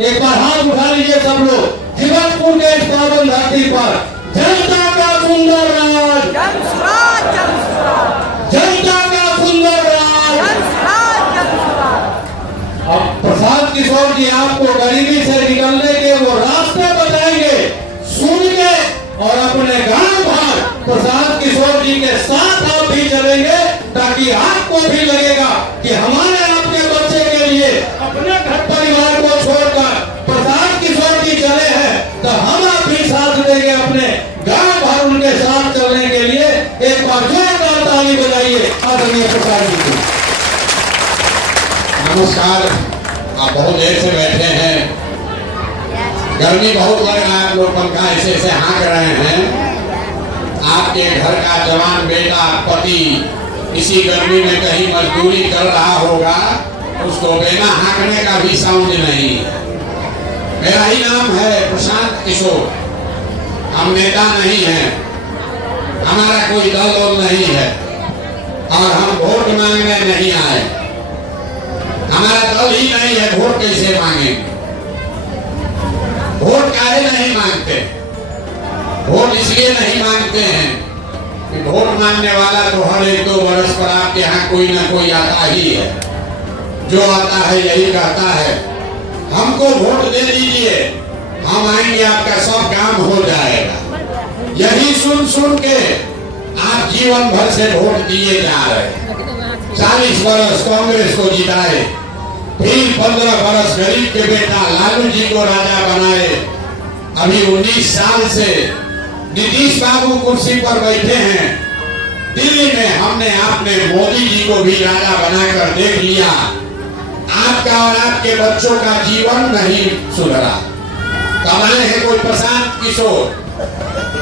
एक बार हाथ उठा लीजिए सब लोग। जीवनपुर के इस पावन धरती पर जनता का सुंदर राज, जनता का सुंदर राज। अब प्रसाद किशोर जी आपको गरीबी से निकलने के वो रास्ते बताएंगे। सुन के और अपने गांव भर प्रसाद किशोर जी के साथ आप भी चलेंगे, ताकि आपको भी लगेगा कि हमारे आपके बच्चे के लिए अपने घर परिवार को छोड़कर प्रसाद किशोर जी चले हैं, तो हम आप भी साथ देंगे अपने गांव भर उनके साथ चलने के लिए। एक बार जोरदार ताली बजाइए आदरणीय प्रसाद जी को। नमस्कार। आप बहुत देर से बैठे हैं, गर्मी बहुत लग रहा है, लोग पंखा ऐसे ऐसे हाँक रहे हैं। आपके घर का जवान बेटा पति इसी गर्मी में कहीं मजदूरी कर रहा होगा, उसको बिना हाँकने का भी साउंड नहीं। मेरा ही नाम है प्रशांत किशोर। हम नेता नहीं हैं, हमारा कोई दल नहीं है, और हम वोट मांगने नहीं आए। हमारा दल ही नहीं है, वोट कैसे मांगेंगे? वोट काहे नहीं मांगते? वोट इसलिए नहीं मांगते हैं कि वोट मांगने वाला तो हर 1-2 वर्ष पर आपके यहाँ कोई ना कोई आता ही है। जो आता है यही कहता है हमको वोट दे दीजिए, हम आएंगे, आपका सब काम हो जाएगा। यही सुन सुन के आप जीवन भर से वोट दिए जा रहे। 40 वर्ष कांग्रेस को जिताए, फिर 15 वर्ष गरीब के बेटा लालू जी को राजा बनाए। अभी 19 साल से नीतीश बाबू कुर्सी पर बैठे हैं। दिल्ली में हमने आपने मोदी जी को भी राजा बनाकर देख लिया। आपका और आपके बच्चों का जीवन नहीं सुधरा। कमाए हैं कोई प्रशांत किशोर।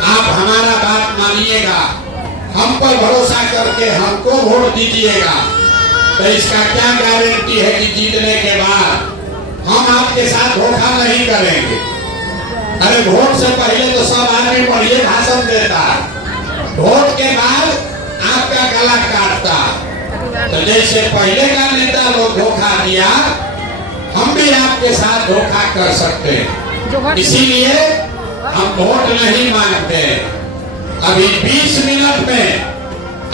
आप हमारा बात मानिएगा, हम पर भरोसा करके हमको वोट दीजिएगा, तो इसका क्या गारंटी है कि जीतने के बाद हम आपके साथ धोखा नहीं करेंगे? अरे वोट से पहले तो सब आदमी बढ़िया भाषण देता, वोट के बाद आपका गला काटता। तो जैसे पहले का नेता लोग धोखा दिया, हम भी आपके साथ धोखा कर सकते हैं। इसीलिए हम वोट नहीं मांगते। अभी 20 मिनट में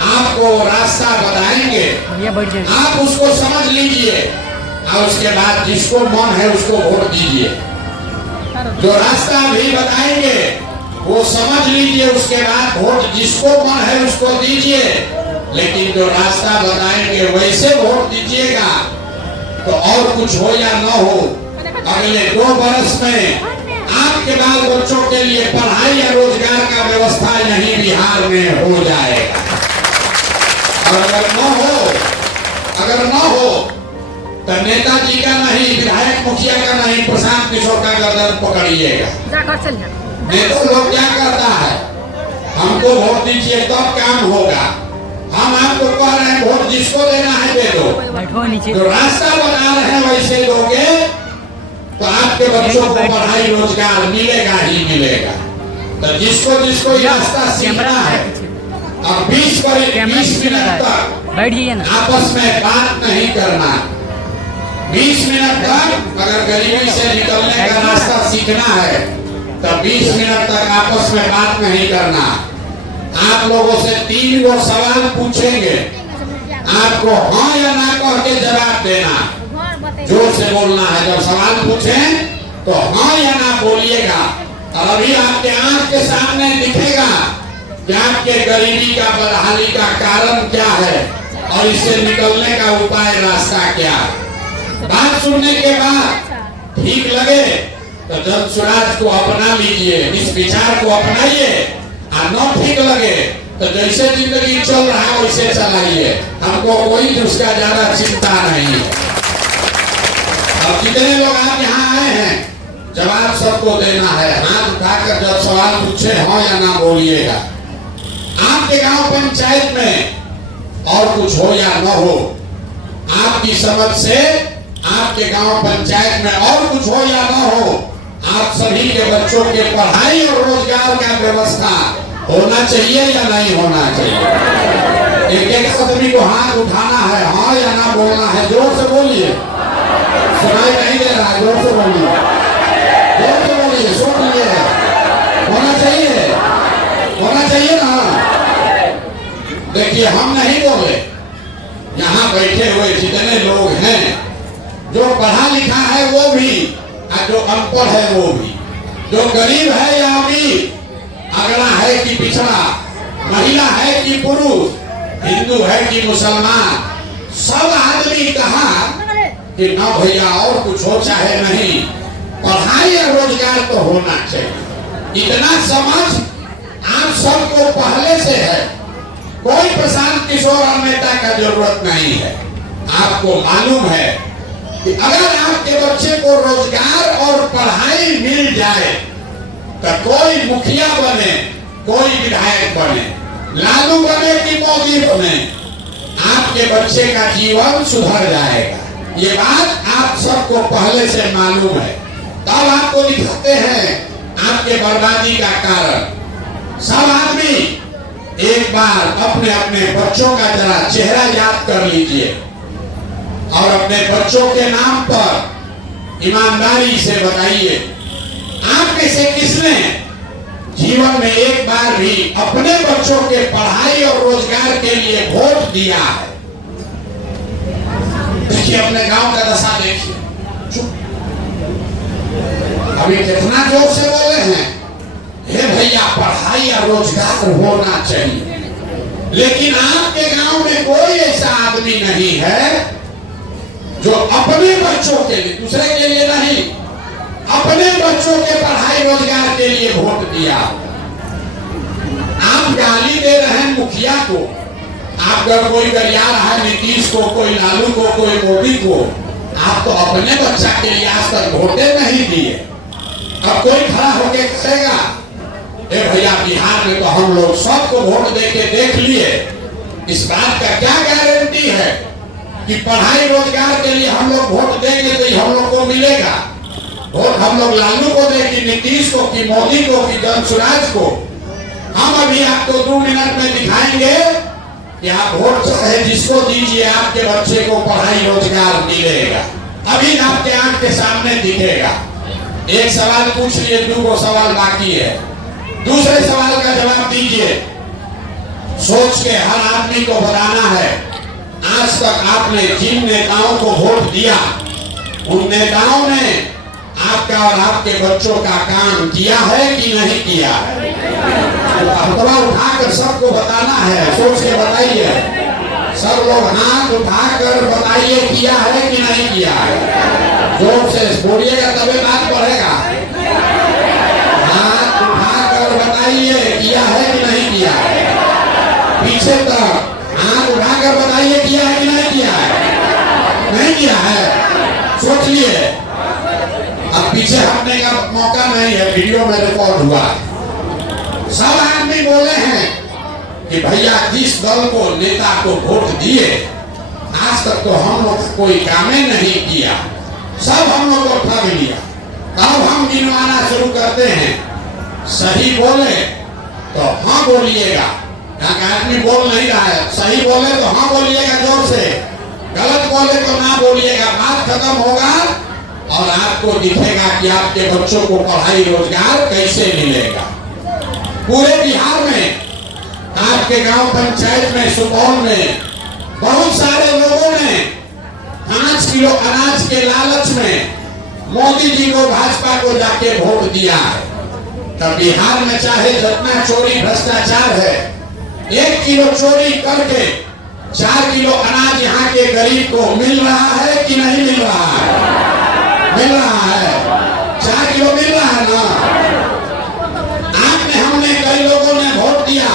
आपको रास्ता बताएंगे, आप उसको समझ लीजिए, और उसके बाद जिसको मन है उसको वोट दीजिए। जो रास्ता भी बताएंगे वो समझ लीजिए, उसके बाद वोट जिसको मन है उसको दीजिए। लेकिन जो रास्ता बताएंगे वैसे वोट दीजिएगा, तो और कुछ हो या न हो, अगले 2 वर्ष में आपके बाल बच्चों के लिए पढ़ाई या रोजगार का व्यवस्था यहीं बिहार में हो जाएगा। और अगर न हो तो नेताजी का नहीं, विधायक मुखिया का नहीं, प्रशांत किशोर का गर्दन पकड़िएगा। नहीं तो लोग क्या करता है, हमको वोट दीजिए तब काम होगा। हम आपको कह रहे हैं वोट जिसको देना है दे दो। जो रास्ता बना रहे हैं वैसे लोगे तो आपके बच्चों को पढ़ाई रोजगार मिलेगा ही मिलेगा। तो जिसको जिसको ये रास्ता सीखना है, अब 20 मिनट तक आपस में बात नहीं करना। 20 मिनट तक अगर गरीबी से निकलने का रास्ता सीखना है तो 20 मिनट तक आपस में बात नहीं करना। आप लोगों से 3 गो सवाल पूछेंगे, आपको हाँ या ना कह के जवाब देना। जोर से बोलना है, जब सवाल पूछें तो हाँ या ना बोलिएगा। और अभी आपके आंख के सामने दिखेगा कि आपके गरीबी का, बदहाली का कारण क्या है और इससे निकलने का उपाय, रास्ता क्या। बात सुनने के बाद ठीक लगे तो जन स्वराज को अपना लीजिए, इस विचार को अपनाइए। और न ठीक लगे तो जैसे जिंदगी चल रहा है वैसे चलाइए, हमको कोई उसका ज्यादा चिंता नहीं है। अब जितने लोग आप यहाँ आए हैं जवाब सबको देना है। हाथ उठाकर जब सवाल पूछे हाँ या ना बोलिएगा। आपके गांव पंचायत में और कुछ हो या न हो, आपकी समझ से आपके गांव पंचायत में और कुछ हो या न हो, आप सभी के बच्चों के पढ़ाई और रोजगार का व्यवस्था होना चाहिए या नहीं होना चाहिए? एक एक आदमी को हाथ उठाना है, हाँ या ना बोलना है, जोर से बोलिए। सुनाई नहीं दे रहा, जोर से बोलिए, जोर से बोलिए, सुन लिए, होना चाहिए, होना चाहिए ना। देखिए हम नहीं बोले, यहाँ बैठे हुए जितने लोग हैं, जो पढ़ा लिखा है वो भी और जो अनपढ़ है वो भी, जो गरीब है या अमीर, अगड़ा है कि पिछड़ा, महिला है कि पुरुष, हिंदू है कि मुसलमान, सब आदमी कहा कि ना भैया और कुछ हो चाहे नहीं, पढ़ाई और रोजगार तो होना चाहिए। इतना समझ आप सबको पहले से है, कोई प्रशांत किशोर और नेता का जरूरत नहीं है। आपको मालूम है कि अगर आपके बच्चे को रोजगार और पढ़ाई मिल जाए तो कोई मुखिया बने, कोई विधायक बने, लालू बने कि मोदी बने, आपके बच्चे का जीवन सुधर जाएगा। ये बात आप सबको पहले से मालूम है। तब आपको दिखाते हैं आपके बर्बादी का कारण। सब आदमी एक बार अपने अपने बच्चों का जरा चेहरा याद कर लीजिए और अपने बच्चों के नाम पर ईमानदारी से बताइए, आप में से किसने जीवन में एक बार भी अपने बच्चों के पढ़ाई और रोजगार के लिए वोट दिया है? देखिए अपने गांव का दशा देखिए, अभी कितना जोर से बोले हैं, हे भैया पढ़ाई और रोजगार होना चाहिए, लेकिन आपके गांव में कोई ऐसा आदमी नहीं है जो अपने बच्चों के लिए, दूसरे के लिए नहीं, अपने बच्चों के पढ़ाई रोजगार के लिए वोट दिया। आप गाली दे रहे हैं मुखिया को, आप अगर कोई गरिया रहा है नीतीश को, कोई लालू को, कोई मोदी को, आप तो अपने बच्चा के लिए आज तक वोटे नहीं दिए। अब कोई खड़ा होके कहेगा ए भैया बिहार में तो हम लोग सबको वोट देके देख लिए, इस बात का क्या गारंटी है कि पढ़ाई रोजगार के लिए हम लोग वोट देंगे तो हम लोग को मिलेगा? वोट हम लोग लालू को दें कि नीतीश को कि मोदी को कि जनसुराज को? हम अभी आपको 2 मिनट में दिखाएंगे कि आप वोट चाहे जिसको दीजिए, आपके बच्चे को पढ़ाई रोजगार मिलेगा। अभी आपके आंख के सामने दिखेगा। एक सवाल पूछ लिए, 2 सवाल बाकी है, दूसरे सवाल का जवाब दीजिए। सोच के हर आदमी को बताना है, आज तक आपने जिन नेताओं को वोट दिया, उन नेताओं ने आपका और आपके बच्चों का काम किया है कि नहीं किया है? हथवा उठाकर सबको बताना है, सोच के बताइए। सब लोग हाथ उठाकर बताइए किया है कि नहीं किया है। जोर से बोलिएगा तभी बात बढ़ेगा। हाथ उठाकर बताइए किया है कि नहीं किया है। पीछे तक हाथ उठाकर बताइए किया है कि नहीं किया है। नहीं किया है, सोच लिए। अब पीछे हटने का मौका नहीं है, वीडियो में रिकॉर्ड हुआ है। सब आदमी बोले हैं कि भैया जिस दल को, नेता को वोट दिए, आज तक तो हम लोग कोई काम नहीं किया, सब हम लोग को ठग लिया। अब हम गिनवाना शुरू करते हैं, सही बोले तो हाँ बोलिएगा, आदमी बोल नहीं रहा है, सही बोले तो हाँ बोलिएगा जोर से, गलत बोले तो ना बोलिएगा। बात खत्म होगा और आपको दिखेगा कि आपके बच्चों को पढ़ाई रोजगार कैसे मिलेगा। पूरे बिहार में, आपके गांव पंचायत में, सुपौल में बहुत सारे लोगों ने 5 किलो अनाज के लालच में मोदी जी को, भाजपा को जाके वोट दिया है। तब बिहार में चाहे जितना चोरी भ्रष्टाचार है, 1 किलो चोरी करके 4 किलो अनाज यहाँ के गरीब को मिल रहा है कि नहीं मिल रहा है? मिल रहा है, 4 किलो मिल रहा है ना। आपने, हमने, कई लोगों ने वोट दिया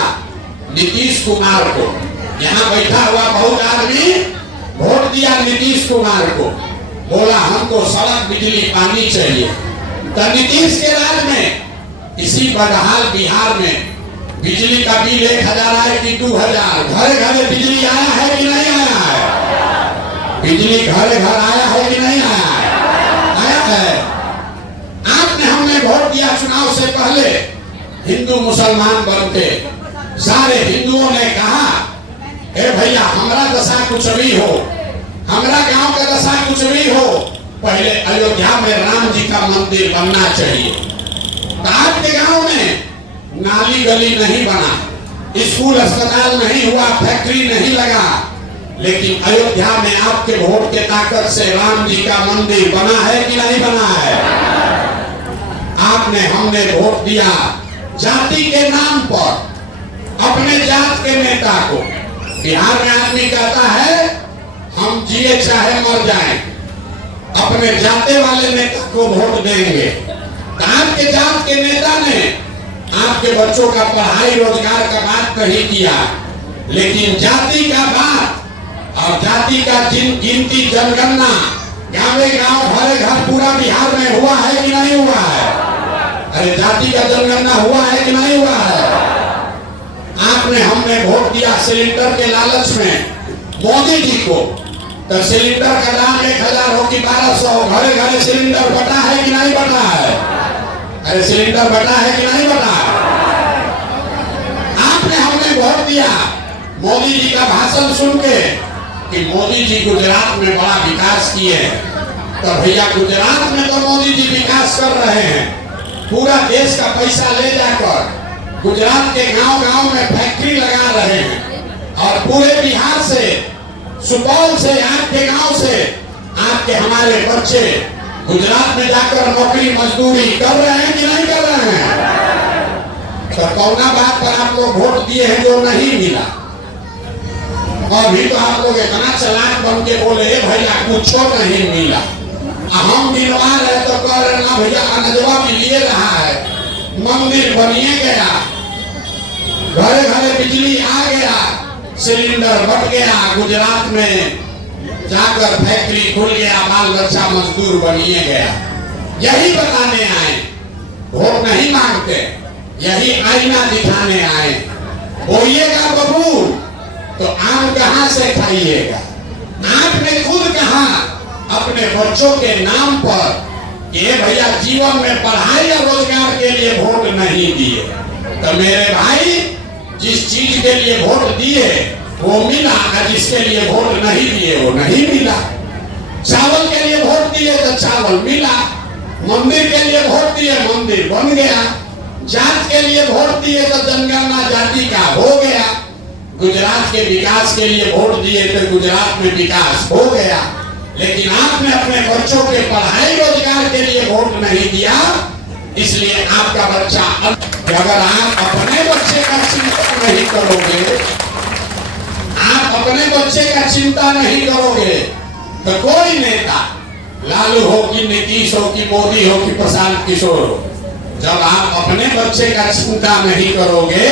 नीतीश कुमार को। यहाँ बैठा हुआ बहुत आदमी वोट दिया नीतीश कुमार को, बोला हमको सड़क, बिजली, पानी चाहिए। तो नीतीश के राज में इसी बदहाल बिहार में बिजली का बिल 1000 आए कि 2000, घरे घरे बिजली आया है कि नहीं आया है? बिजली घरे घर आया है कि नहीं आया है? आया है। आपने, हमने वोट दिया चुनाव से पहले, हिंदू मुसलमान बनते सारे हिंदुओं ने कहा ए भैया हमारा दशा कुछ भी हो, हमारा गांव का दशा कुछ भी हो, पहले अयोध्या में राम जी का मंदिर बनना चाहिए। तो आपके गांव में नाली गली नहीं बना, स्कूल अस्पताल नहीं हुआ, फैक्ट्री नहीं लगा, लेकिन अयोध्या में आपके वोट के ताकत से राम जी का मंदिर बना है कि नहीं बना है? आपने हमने वोट दिया जाति के नाम पर, अपने जात के नेता को। बिहार में आदमी कहता है हम जिए चाहे मर जाएं, अपने जाते वाले नेता को वोट देंगे। आपके जात के नेता ने आपके बच्चों का पढ़ाई रोजगार का बात नहीं किया, लेकिन जाति का बात और जाति का गिनती जनगणना गाँवे गाँव घरे घर पूरा बिहार में हुआ है कि नहीं हुआ है? अरे जाति का जनगणना हुआ है कि नहीं हुआ है? आपने हमने वोट दिया सिलेंडर के लालच में मोदी जी को, तो सिलेंडर का दाम 1000 हो कि 1200, घरे घरे सिलेंडर बटा है कि नहीं बटा है? अरे सिलेंडर बटा है कि नहीं बटा? आपने हमने वोट दिया मोदी जी का भाषण सुन के कि मोदी जी गुजरात में बड़ा विकास किए हैं। तो भैया गुजरात में तो मोदी जी विकास कर रहे हैं, पूरा देश का पैसा ले जाकर गुजरात के गांव गांव में फैक्ट्री लगा रहे हैं, और पूरे बिहार से, सुपौल से, आपके गांव से आपके हमारे बच्चे गुजरात में जाकर नौकरी मजदूरी कर रहे हैं कि नहीं कर रहे हैं? तो कौना बात पर आप लोग वोट दिए हैं जो नहीं मिला? और भी तो आप लोग इतना चालाक बन के बोले भैया कुछ नहीं मिला, हम गिनवा रहे तो कह रहे ना भैया अनजवा मिलिए रहा है, मंदिर बनिए गया, घरे घरे बिजली आ गया, सिलेंडर बट गया, गुजरात में जाकर फैक्ट्री खुल गया, बाल बच्चा मजदूर बनिए गया। यही बताने आए, वोट नहीं मांगते, यही आईना दिखाने आए। बोइएगा बबूल तो आम कहां से खाइएगा? आपने खुद कहा अपने बच्चों के नाम पर कि भैया जीवन में पढ़ाई और रोजगार के लिए वोट नहीं दिए। तो मेरे भाई जिस चीज के लिए वोट दिए वो मिला, और जिसके लिए वोट नहीं दिए वो नहीं मिला। चावल के लिए वोट दिए तो चावल मिला, मंदिर के लिए वोट दिए मंदिर बन गया, जात के लिए वोट दिए तो जनगणना जाति का हो गया, गुजरात के विकास के लिए वोट दिए तो गुजरात में विकास हो गया। लेकिन आपने अपने बच्चों के पढ़ाई रोजगार के लिए वोट नहीं दिया, इसलिए आपका बच्चा, अगर आप अपने बच्चे का चिंता नहीं करोगे, आप अपने बच्चे का चिंता नहीं करोगे, तो कोई नेता, लालू हो कि नीतीश हो कि मोदी हो कि प्रशांत किशोर हो, जब आप अपने बच्चे का चिंता नहीं करोगे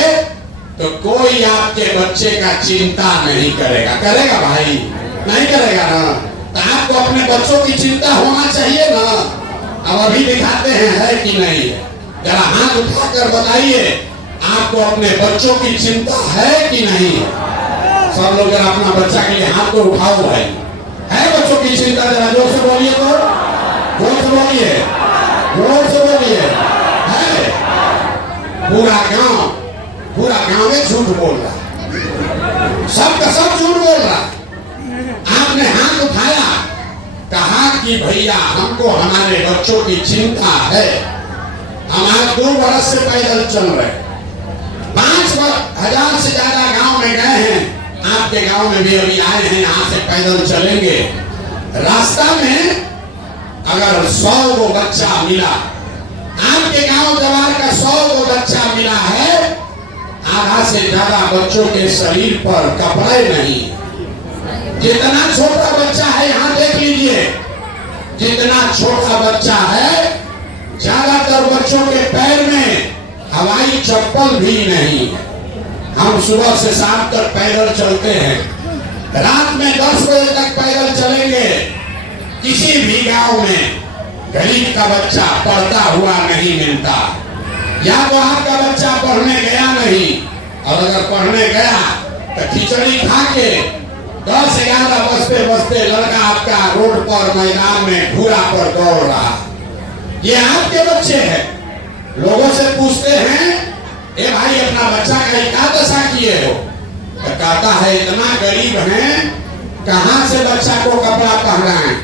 तो कोई आपके बच्चे का चिंता नहीं करेगा। करेगा भाई? नहीं करेगा ना? तो आपको अपने बच्चों की चिंता होना चाहिए ना। अब अभी दिखाते हैं है कि नहीं है? जरा हाथ उठाकर बताइए, आपको अपने बच्चों की चिंता है कि नहीं है? सब लोग जरा अपना बच्चा के लिए हाथ को उठाओ भाई। है बच्चों की चिंता? जरा जोर से बोलिए, तो जोर से बोलिए, जोर से बोलिए। है पूरा गांव में झूठ बोल रहा, सबका सब झूठ बोल रहा। आपने हाथ उठाया, कहा कि भैया हमको हमारे बच्चों की चिंता है, हम आज 2 बरस से पैदल चल रहे, 5,000 से ज्यादा गांव में गए हैं, आपके गांव में भी अभी आए हैं, यहाँ से पैदल चलेंगे। रास्ता में अगर 100 को बच्चा मिला, आपके गांव जवार का 100 को बच्चा मिला है, आधा से ज्यादा बच्चों के शरीर पर कपड़े नहीं। जितना छोटा बच्चा है यहाँ देख लीजिए, जितना छोटा बच्चा है, ज्यादातर बच्चों के पैर में हवाई चप्पल भी नहीं है। हम सुबह से शाम तक पैदल चलते हैं, रात में 10 बजे तक पैदल चलेंगे। किसी भी गांव में गरीब का बच्चा पढ़ता हुआ नहीं मिलता, या तो आपका बच्चा पढ़ने गया नहीं, और अगर पढ़ने गया तो खिचड़ी खा के 10-11 बजते लड़का आपका रोड पर मैदान में घूरा पर दौड़ रहा। ये आपके बच्चे हैं। लोगों से पूछते हैं, ए भाई अपना बच्चा का क्या दशा किए हो? तो कहता है इतना गरीब हैं कहां से बच्चा को कपड़ा पहनाएं,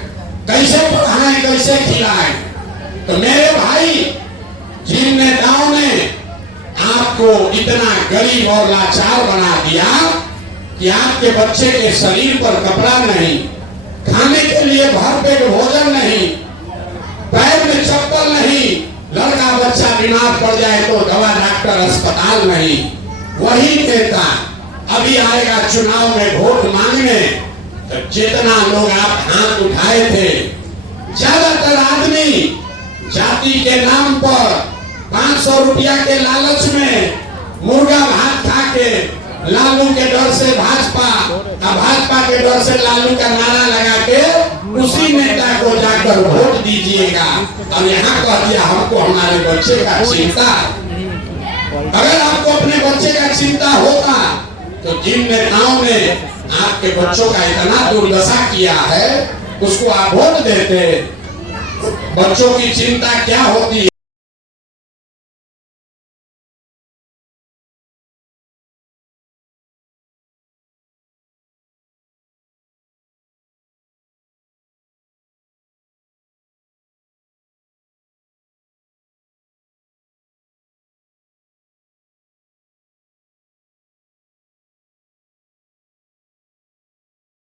कैसे पढ़ाएं, कैसे खिलाएं। तो मेरे भाई, जिन नेताओं ने आपको इतना गरीब और लाचार बना दिया कि आपके बच्चे के शरीर पर कपड़ा नहीं, खाने के लिए भरपेट भोजन नहीं, पैर में चप्पल नहीं, लड़का बच्चा बीमार पड़ जाए तो दवा डॉक्टर अस्पताल नहीं, वही नेता अभी आएगा चुनाव में वोट मांगने। तो जितना लोग आप हाथ उठाए थे, ज्यादातर आदमी जाति के नाम पर 500 रुपया के लालच में मुर्गा भात खा के लालू के डर से भाजपा, भाजपा के डर से लालू का नारा लगा के उसी नेता को जाकर वोट दीजिएगा। और यहाँ कह दिया हमको हमारे बच्चे का चिंता। अगर आपको अपने बच्चे का चिंता होता तो जिन नेताओं ने आपके बच्चों का इतना दुर्दशा किया है उसको आप वोट देते। बच्चों की चिंता क्या होती है?